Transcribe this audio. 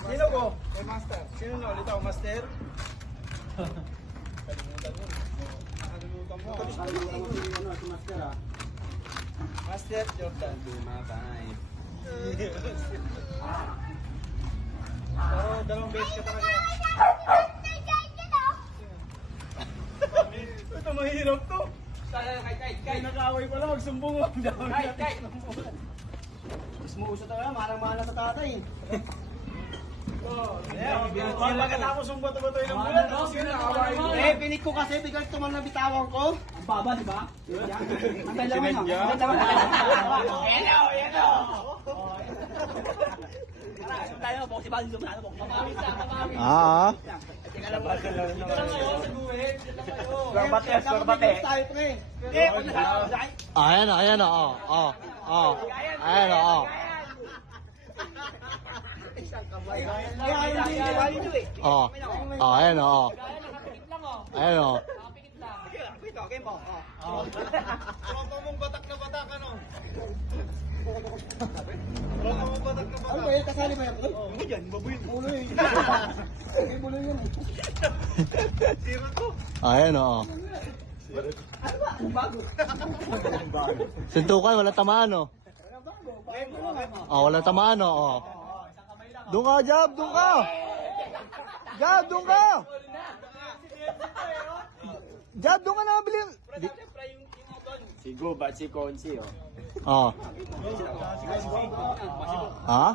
Sino ko? Kay Master. Sino na ulit ako, Master? Kalimutan mo. Nakalimutan mo. Ano, si Master ah. Master Jordan. Dumatay. Pero dalawang beses ka talaga. Ito mahirap to. Kay nakaaway pala, magsumbong mo. Kay. Mas muuso talaga, marang-mana sa tatay. Pagkatapos yung bato-bato ng bulan, sino nakaaway mo? Pinik ko kasi, biglang tumal na bitawan ko. Ang baba, di ba? Ang dalawa na. Sinadya. Ang dalawa na. Yan o! Tayo, bukos si Bali, lumano, bukos. Mamamit lang, mamamit. Ah. Teka lang ba? Dito lang kayo, sa guhit. Dito lang kayo. Swarbate, swarbate. Tayo, pre. Hindi, kung nasa. Ayan o, ayan o. Oh. Oh. Ayan o. Oh. Oh. Oh, ayan o. Oh. Ayan o. Ito, game po. Tropa mong batak na batak, ano? Tropa mong batak na Ano batak. ba yan? Kasali ba yan? Ano dyan? Baboy mo. Ulo yun. May bulo yun. Zero to. Ayan o. Oh. Ano ba? Ang bago. Sintukan, wala tamaan o. Ang bago. Bago lang. Oh, wala tamaan o. Oh. Doon ka, Jab! Doon ka! Jab, doon ka! Jab, doon ka na, bilhin! Si Gob at si Consi, oh. Oh. Ha?